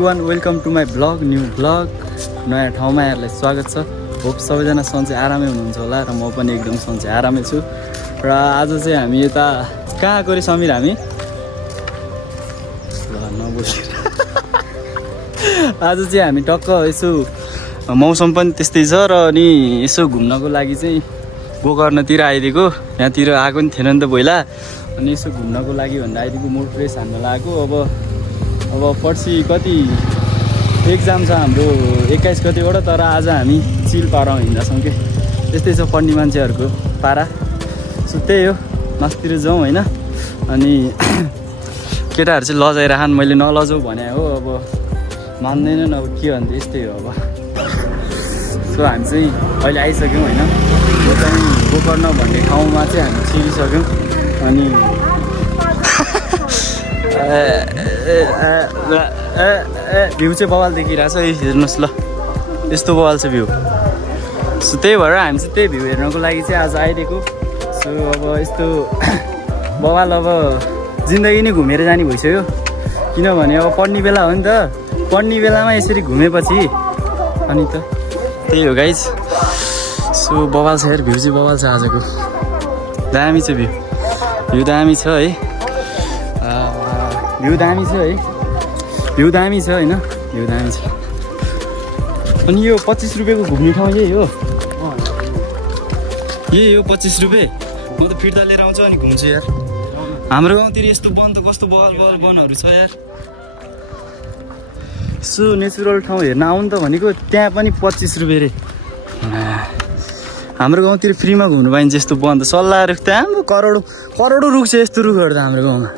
Everyone welcome to my blog new blog नयाँ ठाउँमा यहाँहरूलाई स्वागत छ। होप सबैजना सन्चै आरामै हुनुहुन्छ होला र म पनि एकदम सन्चै आरामै छु। र आज चाहिँ हामी यता कहाँ गयो रे समीर हामी आज चाहिँ हामी टक्क यसो मौसम पनि त्यस्तै छ र अनि यसो घुम्नको लागि चाहिँ गोकर्णतिर आइदिएको। यहाँतिर आएको नि थिएन नि त पहिला, अनि यसो घुम्नको लागि भनेर आइदिएको। मुड फ्रेस हान्न लागेको। अब पर्सि कति एक्जाम छ हाम्रो 21 गतिबाट, तर आज हामी चिल पारामा हिँड्दैछौँ कि त्यस्तै छ पढ्ने मान्छेहरूको पारा। सो त्यही हो, मास्तिर जाउँ होइन। अनि केटाहरू चाहिँ लजाइराखन्, मैले नलजाऊ भने हो, अब मान्दैनन्। अब के भन्दा यस्तै हो। अब सो हामी चाहिँ अहिले आइसक्यौँ होइन। यो चाहिँ गोकर्ण भन्ने ठाउँमा चाहिँ हामी छिरिसक्यौँ। अनि भ्यू चाहिँ बवाल देखिरहेछ है, हेर्नुहोस् ल, यस्तो बवाल छ भ्यू। सो त्यही भएर हामी चाहिँ त्यही भ्यू हेर्नको लागि चाहिँ आज आइदिएको। सो अब यस्तो बवाल अब जिन्दगी नै घुमेर जाने भइसक्यो, किनभने अब पढ्ने बेला हो नि त। पढ्ने बेलामा यसरी घुमेपछि अनि त त्यही हो गाइज। सो बवाल छ यार, भ्यू चाहिँ बवाल छ आजको। दामी छ भ्यू दामी छ है, भ्यू दामी छ है, भ्यू दामी छ होइन, भ्यू दामी छ। अनि यो 25 रुपियाँको घुम्ने ठाउँ यही हो, यही हो 25 रुपियाँ। म त फिर्ता लिएर आउँछु अनि घुम्छु यार। हाम्रो गाउँतिर यस्तो वन त कस्तो बवाल वनहरू छ यार। यसो नेचुरल ठाउँ हेर्न आउनु त भनेको, त्यहाँ पनि 25 रुपियाँ रे। हाम्रो गाउँतिर फ्रीमा घुम्नु पाइन्छ यस्तो वन त। सल्लाह रुख त हाम्रो करोडौँ रुख छ यस्तो रुखहरू त हाम्रो गाउँमा।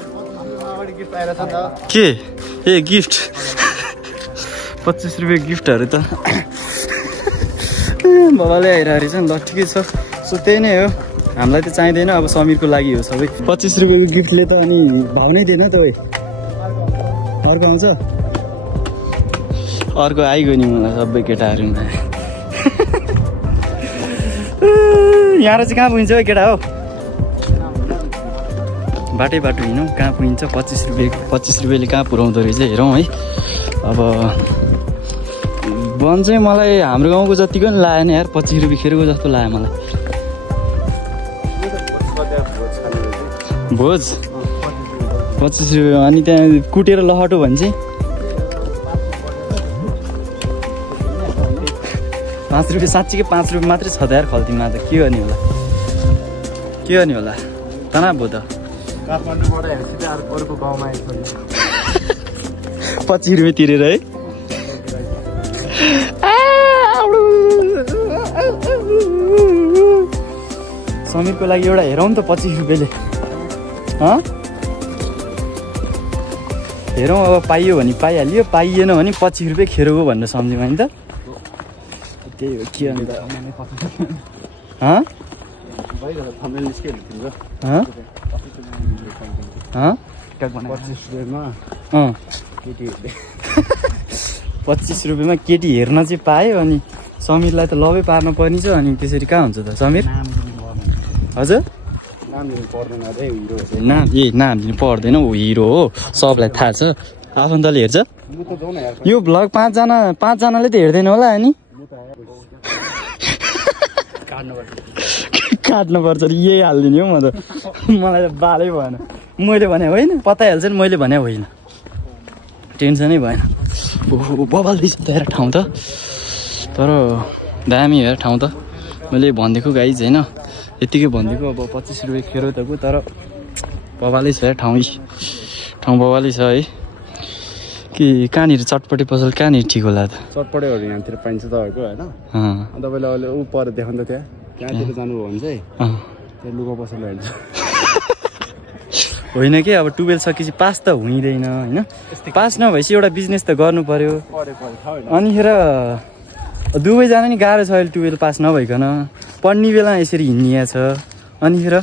के ए गिफ्ट 25 रुपियाँ गिफ्टहरू त बाबाले आइरहेको रहेछ नि। ल ठिकै छ। सो त्यही नै हो, हामीलाई त चाहिँदैन। अब समीरको लागि हो सबै। 25 रुपियाँको गिफ्टले त अनि भाउ नै दिएन त। अर्को आउँछ, अर्को आइगयो नि मलाई सबै केटाहरू। यहाँ चाहिँ कहाँ पुगिन्छ है केटा हो? बाटो हिँडौँ, कहाँ पुगिन्छ। 25 रुपियाँले कहाँ पुऱ्याउँदो रहेछ हेरौँ है। अब वन चाहिँ मलाई हाम्रो गाउँको जतिको नि लागेन यार, 25 रुपियाँ खेरको जस्तो लाग्यो मलाई। भोज 25 रुपियाँ। अनि त्यहाँ कुटेर लहटो भने चाहिँ 5 रुपियाँ। साँच्चीकै 5 रुपियाँ मात्रै छ त यार खल्तीमा त। के गर्ने होला तनाव भयो त। काठमाडौँबाट हेर्छ अर्को गाउँमा आइसक्यो। 25 रुपियाँ तिरेर है। समीरको लागि एउटा हेरौँ नि त 25 रुपियाँले। हेरौँ, अब पाइयो भने पाइहाल्यो, पाइएन भने 25 रुपियाँ खेरको भनेर सम्झ्यौँ होइन त। त्यही हो के अन्त। पच्चिस रुपियाँमा केटी हेर्न चाहिँ पायो, अनि समीरलाई त लभै पार्न पर्ने छ। अनि त्यसरी कहाँ हुन्छ त समीर? हजुर नाम लिनु पर्दैन, ऊ हिरो हो, सबलाई थाहा छ। आफन्तले हेर्छ यो भ्लग। 5जनाले त हेर्दैन होला। अनि काट्नुपर्छ यही हालिदिने हो म त। मलाई त बालै भएन, मैले भने होइन, पताइहाल्छ नि मैले भने होइन, टेन्सनै भएन। ओहो बबाल रहेछ त यार ठाउँ त, तर दामी यार ठाउँ त। मैले भनिदिएको गाइज होइन, यत्तिकै भनिदिएको। अब 25 रुपियाँ खेरो त को, तर बबालै छ यार ठाउँ बबालै छ है। कि कहाँनिर चटपटे पसल कहाँनिर ठिक होला त? चटपटेहरू यहाँतिर पाइन्छ तपाईँको होइन। तपाईँले अहिले ऊ पर देखाउनु त त्यहाँतिर जानुभयो भने चाहिँ त्यहाँ लुगा पसल हेर्छ होइन कि। अब 12 सकेपछि पास त हुँदैन होइन। पास नभएपछि एउटा बिजनेस त गर्नु पर्यो। अनिखेर दुवैजना नि गाह्रो छ अहिले 12 पास नभइकन। पढ्ने बेला यसरी हिँड्ने छ। अनिखेर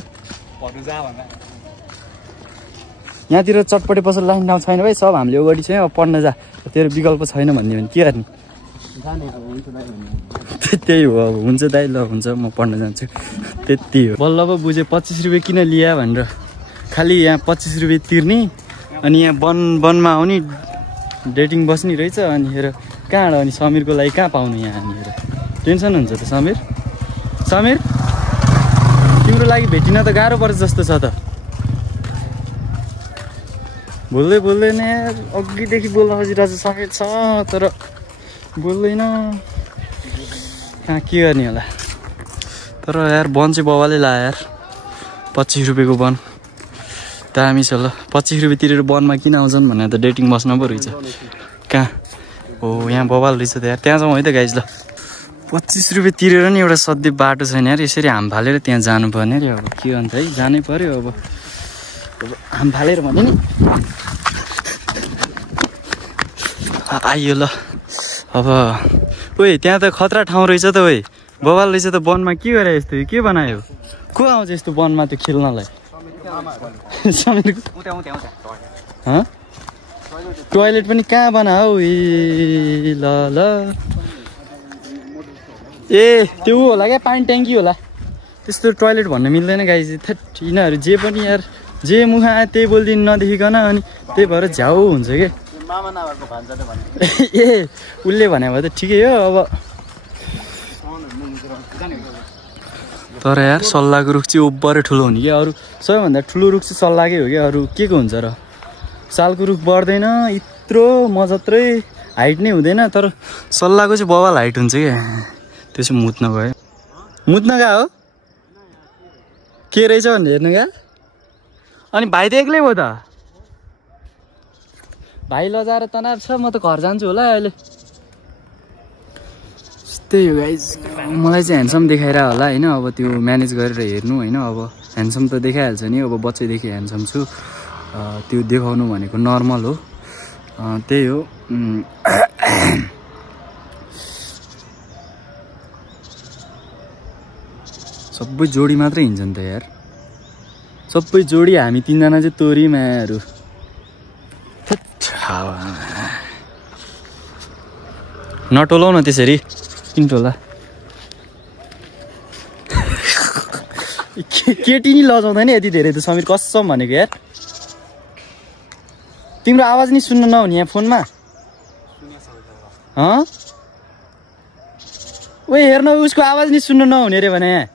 यहाँतिर चटपटे पसल लाग्ने ठाउँ छैन भाइ, सब हामीले अगाडि छ। अब पढ्न जा, तेरो विकल्प छैन भन्ने भने के गर्ने? त्यही हो, अब हुन्छ दाइ, ल हुन्छ म पढ्न जान्छु, त्यति हो। बल्ल अब बुझेँ 25 रुपियाँ किन लिया भनेर। खालि यहाँ 25 रुपियाँ तिर्ने, अनि यहाँ वनमा आउने डेटिङ बस्ने रहेछ अनि हेर कहाँबाट अनि समीरको लागि कहाँ पाउनु यहाँ अनि हेर टेन्सन हुन्छ त समीर समीर तिम्रो लागि भेटिन त गाह्रो पर्छ जस्तो छ त बोल्दै बोल्दैन यार अघिदेखि बोल्न खोजिरहेको छ समीर छ तर बोल्दैन कहाँ के गर्ने होला तर यार वन चाहिँ बाबाले लायो यार 25 रुपियाँको वन दामी छ ल 25 रुपियाँ तिरेर वनमा किन आउँछन् भनेर त डेटिङ बस्न पो रहेछ कहाँ हो यहाँ बबाल रहेछ त यार त्यहाँ जाउँ है त गाइज ल 25 रुपियाँ तिरेर नि एउटा सधैँ बाटो छैन यार यसरी हाम फालेर त्यहाँ जानुपर्ने अरे अब के अन्त है जानै पर्यो अब हाम फालेर भने नि आइयो ल अब ओइ त्यहाँ त खतरा ठाउँ रहेछ त ओइ बबाल रहेछ त वनमा के गरे यस्तो के बनायो को आउँछ यस्तो वनमा त्यो खेल्नलाई टोयलेट पनि कहाँ बनाऊ ए ल ल ए त्यो होला क्या पानी ट्याङ्की होला त्यस्तो टोयलेट भन्न मिल्दैन गाइस यिनीहरू जे पनि यार जे मुखा आयो त्यही बोलिदिनु नदेखिकन अनि त्यही भएर झ्याउ हुन्छ कि ए उसले भने भए त ठिकै हो अब तर यार सल्लाहको रुख चाहिँ ओभरै ठुलो हुने कि अरू सबैभन्दा ठुलो रुख चाहिँ सल्लाहकै हो कि अरू के को हुन्छ र सालको रुख बढ्दैन यत्रो मजत्रै हाइट नै हुँदैन तर सल्लाहको चाहिँ बबाल हाइट हुन्छ क्या त्यो चाहिँ मुत्न गयो मुत्न गयो हो के रहेछ भनेर हेर्नु गयो अनि भाइ त एक्लै भयो त भाइ लजाएर तनाव छ म त घर जान्छु होला अहिले त्यही हो गाइज मलाई चाहिँ ह्यान्डसम देखाएर होला होइन अब त्यो म्यानेज गरेर हेर्नु होइन अब ह्यान्डसम त देखाइहाल्छ नि अब बच्चैदेखि ह्यान्डसम छु त्यो देखाउनु भनेको नर्मल हो त्यही हो सबै जोडी मात्रै हिँड्छन् त यार सबै जोडी हामी तीनजना चाहिँ तोरी मायाहरू नटोलाउ न त्यसरी किन टोला केटी नि लजाउँदैन यति धेरै त समीर कसम भनेको यार तिम्रो आवाज नि सुन्न नहुने यहाँ फोनमा ओ हेर्न उसको आवाज नि सुन्न नहुने अरे भने यहाँ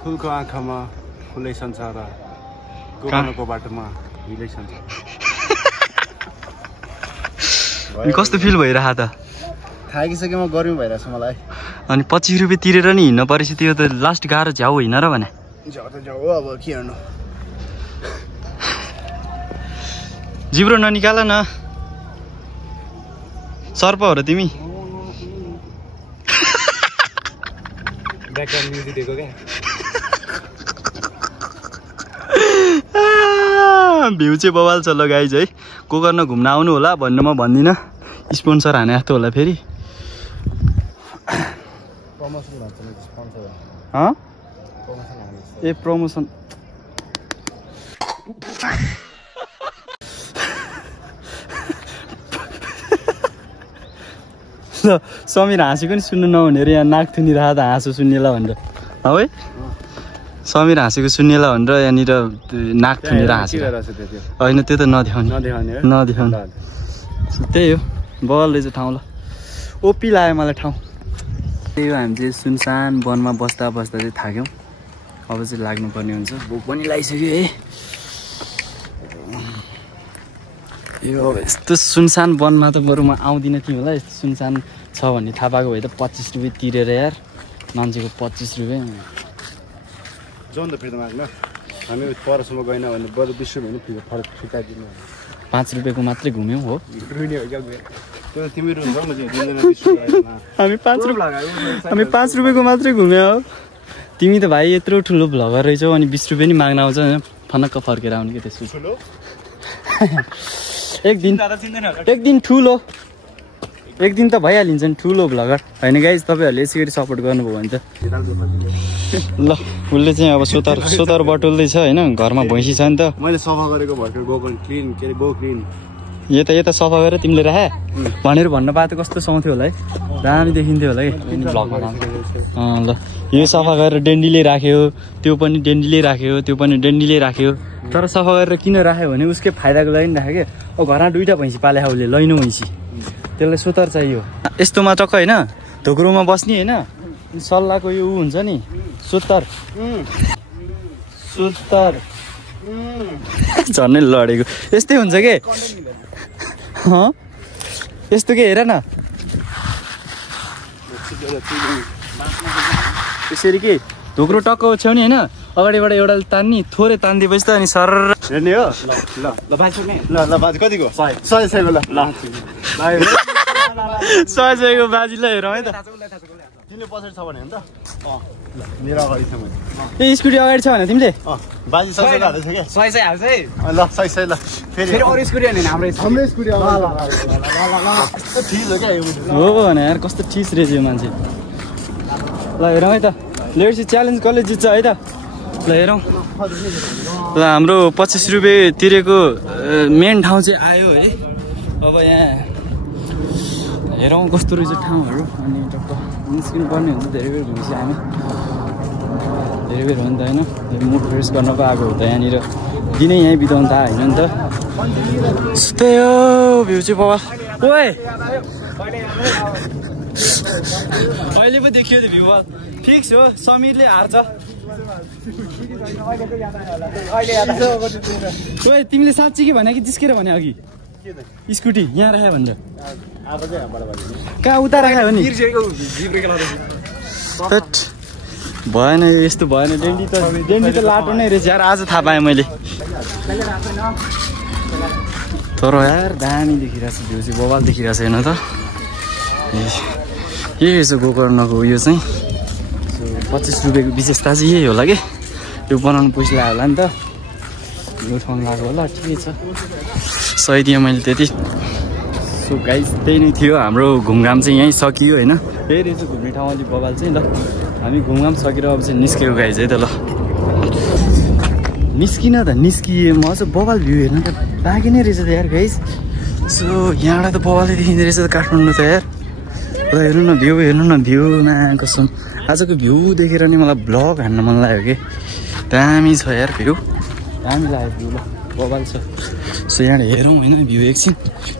फुलको आँखामा फुलै संसार गोबरको बाटोमा हिलै संसार कस्तो फिल भइरहेको त थाकिसकेमा गर्मी भइरहेछ मलाई अनि 25 रुपियाँ तिरेर नि हिँड्न परेपछि त्यो त लास्ट गाह्रो झ्याउ होइन र भने झ्याउ त झ्याउ अब के गर्नु जिब्रो ननिकाल न सर्प हो र तिमी ब्याकग्राउन्ड म्युजिक दिएको क्या भ्यू चाहिँ बवाल छ ल गाइज है को गर्न घुम्न आउनु होला भन्नु म भन्दिनँ स्पोन्सर हाने जस्तो होला फेरि ए प्रमोसन ल समीर हाँसेको नि सुन्नु नहुने अरे यहाँ नाक थुनिरहेको त हाँसो सुन्नेला भनेर है समीर हाँसेको सुन्नेला भनेर यहाँनिर नाक थुनेर हाँसेको होइन त्यो त नदेखाउने त्यही हो बल रहेछ ठाउँ ल ओपी लाग्यो मलाई ठाउँ त्यही हो हामी चाहिँ सुनसान वनमा बस्दा बस्दा चाहिँ थाक्यौँ अब चाहिँ लाग्नुपर्ने हुन्छ भोक पनि लागिसक्यो है यो यस्तो सुनसान वनमा त बरु म आउँदिनँ थिएँ होला यस्तो सुनसान छ भन्ने थाहा पाएको भए त 25 रुपियाँ तिरेर यार मान्छेको 25 रुपियाँ जाउँ त फेरि माग्न हामी परसम्म गएन भने बरु 20 रुपियाँ पनि फेरि फरक फुकाइदिनु 5 रुपियाँको मात्रै घुम्यौँ हो हामी 5 रुपियाँको मात्रै घुम्यौँ हो तिमी त भाइ यत्रो ठुलो भ्लगर रहेछौ अनि 20 रुपियाँ नि माग्न आउँछ फनक्क फर्केर आउने कि त्यसो एक दिन ठुलो एक दिन त भइहालिन्छ नि ठुलो भ्लगर होइन गाइज तपाईँहरूले यसरी सपोर्ट गर्नुभयो भने त ल उसले चाहिँ अब सोतर बटुल्दैछ होइन घरमा भैँसी छ नि त मैले सफा गरेको भर्खर गोबर क्लिन के अरे गो क्लिन यता सफा गरेर तिमीले राखे भनेर भन्न पाए त कस्तो सुहाउँथ्यो होला है दामी देखिन्थ्यो होला है भ्लगमा ल यो सफा गरेर डेन्डीले राख्यो त्यो पनि डेन्डीले राख्यो त्यो पनि डेन्डीले राख्यो तर सफा गरेर किन राख्यो भने उसकै फाइदाको लागि राख्यो क्या अब घरमा 2टा भैँसी पाले उसले लैनो भैँसी त्यसलाई सोतर चाहियो यस्तोमा टक्क होइन ढोक्रोमा बस्ने होइन सल्लाहको यो ऊ हुन्छ नि सोतर झन्नै लडेको यस्तै हुन्छ के यस्तो के हेर न यसरी के ढोक्रो टक्क ओछ्याउ नि होइन अगाडिबाट एउटा तान्ने थोरै तानिदिएपछि त अनि सर हेर्ने हो ल बाजी ल बाजी कतिको 100 को ल 100 बाजीलाई हेरौँ है त तिमीले पछाडि छ भने त ल मेरो अगाडि छ मैले ए स्कुटी अगाडि छ भने तिमीले बाजी 100 हाल्दैछ के 100 हाल्छ है ल 100 ल फेरि अरु स्कुटी हैन हाम्रो स्कुटी ल ठीक हो क्या हो भने यार कस्तो ठिस रहेछ यो मान्छे ल हेरौँ है त लेट्स च्यालेन्ज कसले जित्छ है त ल हेरौँ ल हाम्रो 25 रुपियाँ तिरेको मेन ठाउँ चाहिँ आयो है अब यहाँ हेरौँ कस्तो रहेछ ठाउँहरू अनि टक्क निस्किनु पर्ने हुन्छ धेरै बेर घुमिसक्यो हामी धेरै बेर हो नि त होइन मुड फ्रेस गर्नको आएको हो त यहाँनिर दिनै यहीँ बिताउनु त होइन नि त त्यही हो भ्यू चाहिँ बाबा ओए अहिले पो देखियो त्यो भ्यू फिक्स हो समीरले हार्छ ओए तिमीले साँच्ची के भने कि जिस्केर भने अघि स्कुटी यहाँ राख्यो भनेर कहाँ उता राख्यो भने भएन यस्तो भएन डेन्डी त लाटो नै रहेछ यार आज थाहा पाएँ मैले तर यार दामी देखिरहेको छ भ्यू चाहिँ बवाल देखिरहेको छ हेर्न त के रहेछ गोकर्णको उयो चाहिँ 25 रुपियाँको विशेषता चाहिँ यही होला कि त्यो बनाउनु पैसा लाग्यो होला नि त यो ठाउँ लाग्यो होला ठिकै छ सही दिएँ मैले त्यति सो गाइस त्यही नै थियो हाम्रो घुमघाम चाहिँ यहीँ सकियो होइन त्यही रहेछ घुम्ने ठाउँ अलिक बवाल चाहिँ ल हामी घुमघाम सकेर अब चाहिँ निस्केको गाइस है त ल निस्किन त निस्किएँ म चाहिँ बवाल भ्यू हेर्नु त बाँकी नै रहेछ त यार गाइस सो यहाँबाट त बवालै देखिँदो रहेछ त काठमाडौँ त यार ल हेर्नु न भ्यूमा कसम आजको भ्यू देखेर नि मलाई ब्लग हान्न मन लाग्यो कि दामी छ यार भ्यू दामी लाग्यो भ्यू ल बवाल छ सो यहाँ हेरौँ होइन भ्यू एकछिन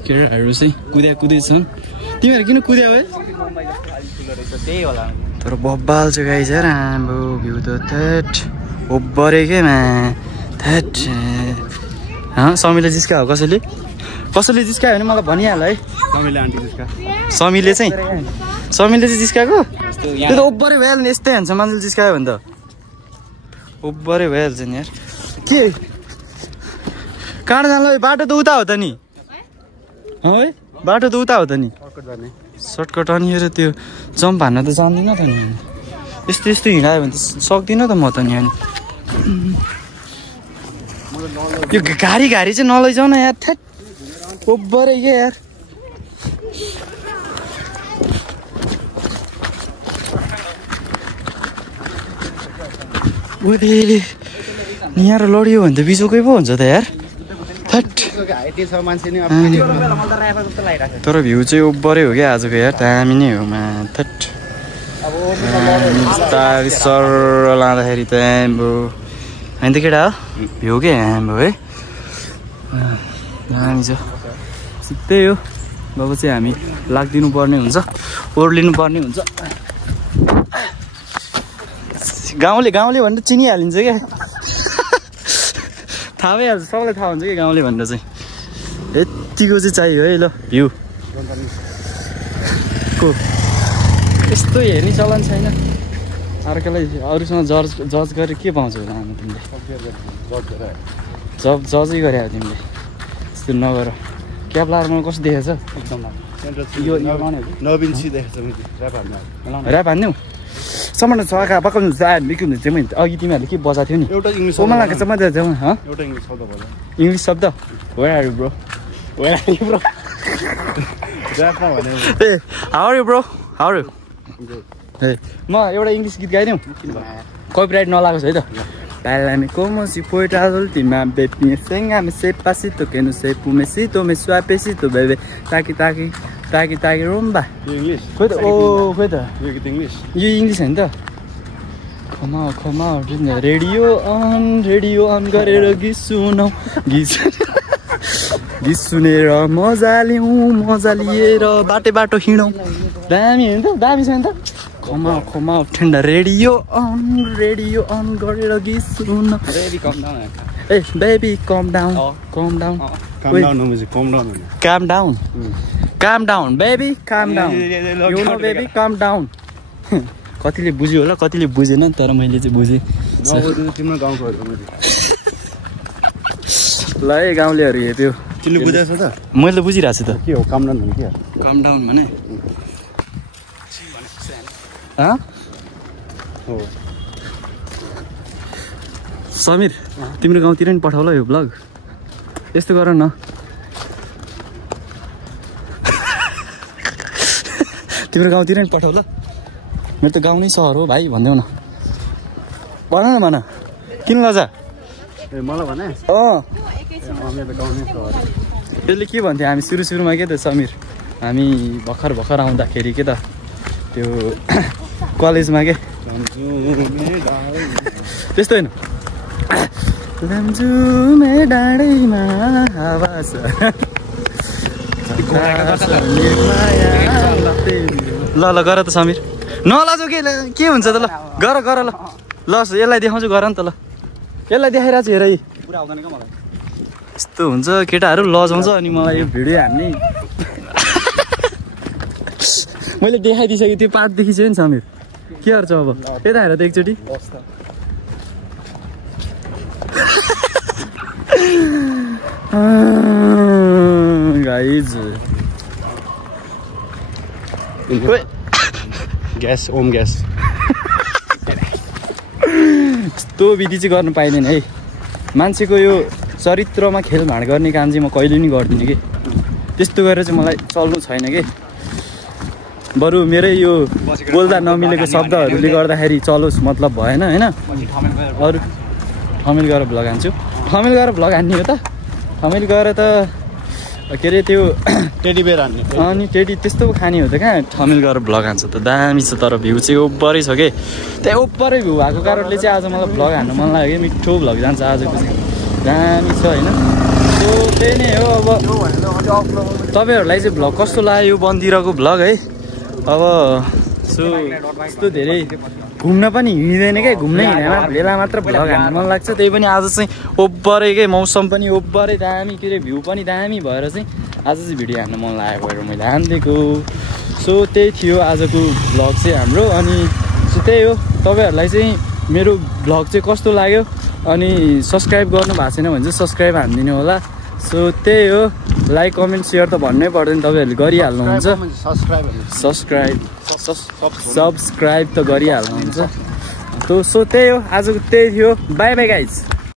केटाहरू चाहिँ कुदैछन् तिमीहरू किन कुद्या है त्यही होला तर बब्बाल चाहिँ गाइस यार हाम्रो भ्यू त थेट ओभरे के मा थेट समीले जिस्कायो कसैले जिस्कायो भने मलाई भनिहाल है समीले चाहिँ जिस्काएको त्यो त ओभरै भइहाल्यो नि यस्तै हुन्छ मान्छेले जिस्कायो भने त ओभरै भइहाल्छ नि यार के कहाँ जानु बाटो त उता हो त नि है बाटो त उता हो त नि सर्टकट अनि त्यो जम्प हान्न त जान्दिनँ त नि यस्तो हिँडायो भने त सक्दिनँ त म त नि अनि यो गाडी चाहिँ नलैजाउ न यार थेट ओभरै के यार यहाँ लडियो भने त बिचोकै पो हुन्छ त यार तर भ्यू चाहिँ ओभरै हो क्या आजको यार दामी नै हो मा थट सर लाँदाखेरि त आम्बो होइन त केटा हो भ्यू के आम्बो है दामी छ त्यही हो अब चाहिँ हामी लाग्दिनु पर्ने हुन्छ ओर्लिनु पर्ने हुन्छ गाउँले भनेर चिनिहालिन्छ क्या थाहा भइहाल्छ सबैलाई थाहा हुन्छ कि गाउँले भनेर चाहिँ यतिको चाहिँ चाहियो है ल भ्यू को यस्तो हेर्ने चलन छैन अर्कोलाई अरूसँग जज गरेर के पाउँछौ आमा तिमीले जजै गरे हो तिमीले यस्तो नगर क्याब लाएर मलाई कस्तो देखेछ एकदम ऱ्याप हान्यौ सम्म छका पकाउनु बिक्नु चाहिँ मैले अघि तिमीहरूले के बजाएको थियो नि मलाई लाग्छ म इङ्ग्लिस शब्द वेयर आर यु ब्रो ऱ्यापमा भने ए how are you bro how are you ए म एउटा इङ्ग्लिस गीत गाइदिउँ कपिराइट नलागोस् है त Bailame como si fuera la última vez. Enséñame ese pasito que no sé, pumecito, me suavecito, bebé. Taki taki, taki taki rumba. You English? Oh, wait. You get English? You English हैन त? Come on, radio on गरेर गीत सुनौ. गीत सुनेर मजा लिएर बाटो हिँडौ. दामी हैन त? दामी छ नि त? Come on, ठन्डा रेडियो अन गरेर गीत सुन. Baby, calm down. Hey, baby, calm down. Calm down. Calm down, no music. Calm down. Calm down. Calm down, baby. Calm down. You know, baby, calm down. कतिले बुझ्यो होला कतिले बुझेन तर मैले चाहिँ बुझेँ. तिम्रो गाउँको ल है गाउँलेहरू हेऱ्यो. तिमीले बुझेछौ त? मैले त बुझिरहेको छु त. के हो काम डाउन भने के हो? काम डाउन भने हो समीर तिम्रो गाउँतिर नि पठाउला यो ब्लग. यस्तो गर न. तिम्रो गाउँतिर नि पठाउला. मेरो त गाउँ नै सहर हो भाइ भन्देऊ न. भन किन लजा? ए मलाई भने? मेरो त गाउँ नै सहर. त्यसले के भन्थ्यो हामी सुरुमा के त समीर हामी भर्खर आउँदाखेरि के त त्यो कलेजमा के त्यस्तो होइन. लम्जुमे डाँडैमा हावा छ ल गर त समीर नलजो के हुन्छ त ल गर ल यसलाई देखाउँछु गर नि त ल यसलाई देखाइरहेको छु हेर पुरा आउँदैन क्या मलाई. यस्तो हुन्छ केटाहरू लजाउँछ अनि मलाई यो भिडियो हान्ने. मैले देखाइदिइसकेँ त्यो पार्ट देखिसक्यो नि समीर. के गर्छ अब यता हेर त एकचोटि. गाइज ग्यास ओम ग्यास यस्तो विधि चाहिँ गर्नु पाइँदैन है. मान्छेको यो चरित्रमा खेलभाड गर्ने काम चाहिँ म कहिले पनि गर्दिनँ कि. त्यस्तो गरेर चाहिँ मलाई चल्नु छैन कि. बरु मेरै यो बोल्दा नमिलेको शब्दहरूले गर्दाखेरि चलोस् मतलब भएन होइन. अरू ठमेल गरेर भ्लग हान्छु. ठमेल गरेर भ्लग हान्ने हो त. ठमेल गएर त के अरे त्यो टेडी बेयर हान्ने अनि टेडी त्यस्तो खाने हो त कहाँ ठमेल गरेर भ्लग हान्छ त. दामी छ तर भ्यू चाहिँ ओभरै छ कि. त्यहाँ ओभरै भ्यू भएको कारणले चाहिँ आज मलाई भ्लग हान्नु मन लाग्यो. मिठो भ्लग जान्छ आजको चाहिँ. दामी छ होइन. सो त्यही नै हो. अब तपाईँहरूलाई चाहिँ भ्लग कस्तो लाग्यो यो वनतिरको भ्लग है. अब सो यस्तो धेरै घुम्न पनि हिँड्दैन क्या. घुम्नै हिँडेमा भेला मात्र भ्लग हान्नु मन लाग्छ. त्यही पनि आज चाहिँ ओभरै के मौसम पनि ओभरै दामी के अरे भ्यू पनि दामी भएर चाहिँ आज चाहिँ भिडियो हान्नु मन लागेको भएर मैले हानिदिएको. सो त्यही थियो आजको भ्लग चाहिँ हाम्रो. अनि सो त्यही हो. तपाईँहरूलाई चाहिँ मेरो भ्लग चाहिँ कस्तो लाग्यो अनि सब्सक्राइब गर्नु भएको छैन भने चाहिँ सब्सक्राइब हानिदिनु होला. सो त्यही हो. लाइक कमेन्ट सेयर त भन्नै पर्दैन तपाईँहरूले गरिहाल्नुहुन्छ. सब्सक्राइब त गरिहाल्नुहुन्छ. सो त्यही हो आजको त्यही थियो. By by guys.